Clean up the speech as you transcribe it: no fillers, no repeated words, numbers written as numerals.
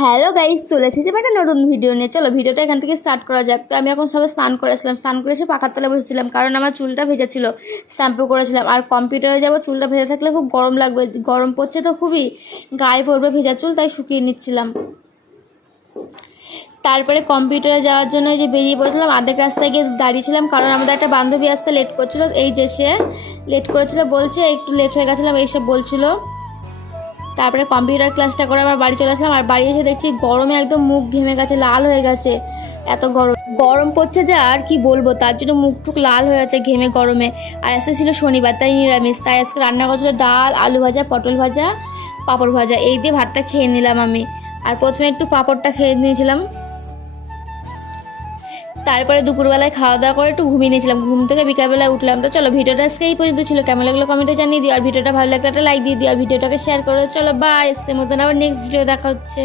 Hello guys, চলে এসেছি একটা নতুন ভিডিও নিয়ে। চলো ভিডিওটা এখান থেকে স্টার্ট করা যাক। তো আমি এখন সবাই স্নান করেছিলাম, স্নান করে এসে পাখার তলায় বসেছিলাম, কারণ আমার চুলটা ভেজা ছিল, শ্যাম্পু করেছিলাম। আর কম্পিউটারে যাবো, চুলটা ভেজা থাকলে খুব গরম লাগবে, গরম পড়ছে তো খুবই, গায়ে পড়বে ভেজা চুল, তাই শুকিয়ে নিচ্ছিলাম। তারপরে কম্পিউটারে যাওয়ার জন্য এই যে বেরিয়ে পড়েছিলাম, অর্ধেক রাস্তায় গিয়ে দাঁড়িয়েছিলাম, কারণ আমাদের একটা বান্ধবী আসতে লেট করছিল। এই যে সে লেট করেছিল, বলছে একটু লেট হয়ে গেছিলাম এইসব বলছিল। তারপরে কম্পিউটার ক্লাসটা করে আবার বাড়ি চলে আসলাম। আর বাড়ি এসে দেখছি গরমে একদম মুখ ঘেমে গেছে, লাল হয়ে গেছে, এত গরম গরম পড়ছে যে আর কি বলবো, তার জন্য মুখ টুক লাল হয়ে আছে ঘেমে গরমে। আর আজকে ছিল শনিবার, তাই নিরামিষ, তাই আজকে রান্না করছিল ডাল, আলু ভাজা, পটল ভাজা, পাঁপড় ভাজা, এই দিয়ে ভাতটা খেয়ে নিলাম আমি। আর প্রথমে একটু পাঁপড়টা খেয়ে নিয়েছিলাম, তারপরে দুপুরবেলায় খাওয়া দাওয়া করে একটু ঘুমিয়ে নিয়েছিলাম, ঘুম থেকে বিকালবেলায় উঠলাম। তো চলো ভিডিওটা আজকে এই পর্যন্ত ছিল, কেমন লাগলো কমেন্টে জানিয়ে দিও। আর ভিডিওটা ভালো লাগলে একটা লাইক দিয়ে দিও, আর ভিডিওটাকে শেয়ার করো। চলো বাই, আজকের মতন আবার নেক্সট ভিডিও দেখা হচ্ছে।